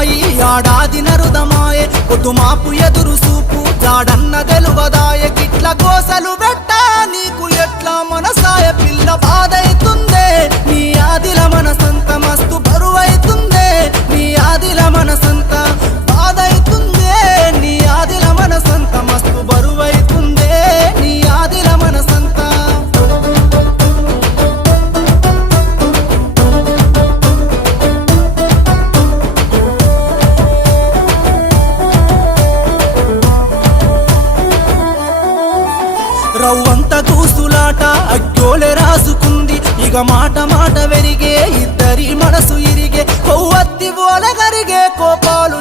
అమ్మాయి ఆడాది నరుదమాయే పొద్దుమాపు ఎదురు సూపు జాడన్న తెలువదాయ గిట్ల గోసలు పెట్ట నీకు ఎట్లా మనసాయ పిల్ల బాధైతుందే నీ ఆదిల మనసంత మస్తు బరువైతుందే నీ ఆదిల మనసంత బాధైతుందే నీ ఆదిల మనసంత మస్తు బరువైతుందే నీ ఆదిల మనసంత రవ్వంత కూసులాట అగ్గోలే రాసుకుంది ఇక మాట మాట వెరిగే ఇద్దరి మనసు ఇరిగే కొవ్వొత్తి ఓల గరిగే కోపాలు